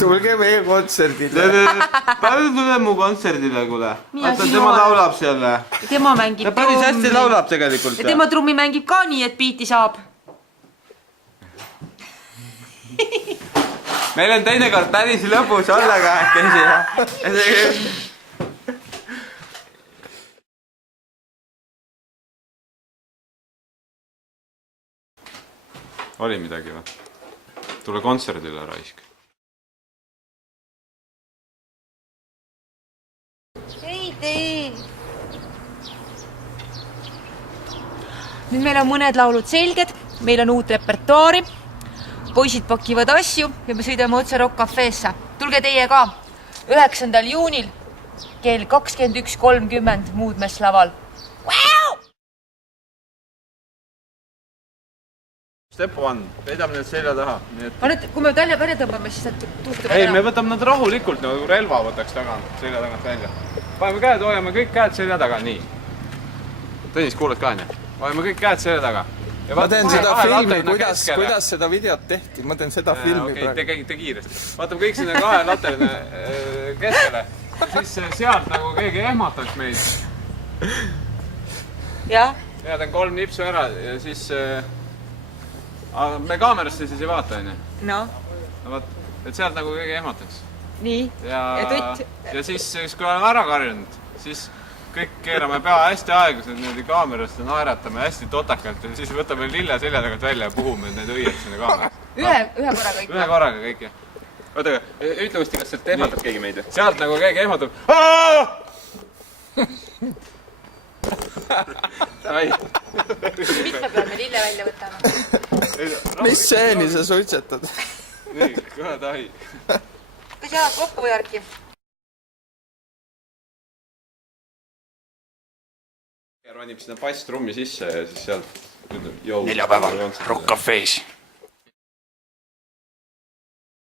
Tulge meie kontserdile. Palju tuleb mu kontserdile, kuule? Vaata, tema laulab selle. Tema mängib ta päris hästi laulab tegelikult. Ja tema trummi mängib ka nii, et biiti saab. Meil on teinekord päris lõbus olla kahekesi. Oli midagi või? Tule kontserdile, raisk. Ei tee. Nüüd meil on mõned laulud selged, meil on uut repertuaari, poisid pakivad asju ja me sõidame otse Rock Cafeesse. Tulge teie ka 9. juunil kell 21.30 Muudmes laval. Step 1, peidame need selja taha. Kui me välja tõmbame, siis nad tuustuvad Ei, me võtame nad rahulikult, nagu relva võtaks selja tagant välja. Paneme käed, hoiame kõik käed selja taga, nii. Tõnis, kuuled ka, nii? Hoiame kõik käed selja taga. Ma teen seda filmi, kuidas seda videot tehti. Ma teen seda filmi praegu. Tee kiiresti. Vaatame kõik sinna kahe laterina keskele. Siis sealt nagu keegi ehmataks meid. Jah? Ja teen 3 nipsu ära ja siis... Aga me kaamerasse siis ei vaata, on ju? No. Et sealt nagu keegi ehmataks. Nii. Ja siis, kui oleme ära karjunud, siis kõik keerame pea hästi aeglaselt niimoodi kaamerasse, naeratame hästi totakalt ja siis võtame lille selja tagant välja ja puhume need õied sinna kaamerasse. Ühe korra kõik. Ühe korraga kõik, jah. Oota, ütle uuesti, kas sealt ehmatab keegi meid? Sealt nagu keegi ehmatab. Davai. Mitme peal me lille välja võtame? Mis seeni sa suitsetad? Nii, kohe tahi. Kas jalad kokku või Arki? Ronib sinna passtrummi sisse ja siis sealt... Neljapäeval Rock Cafe's.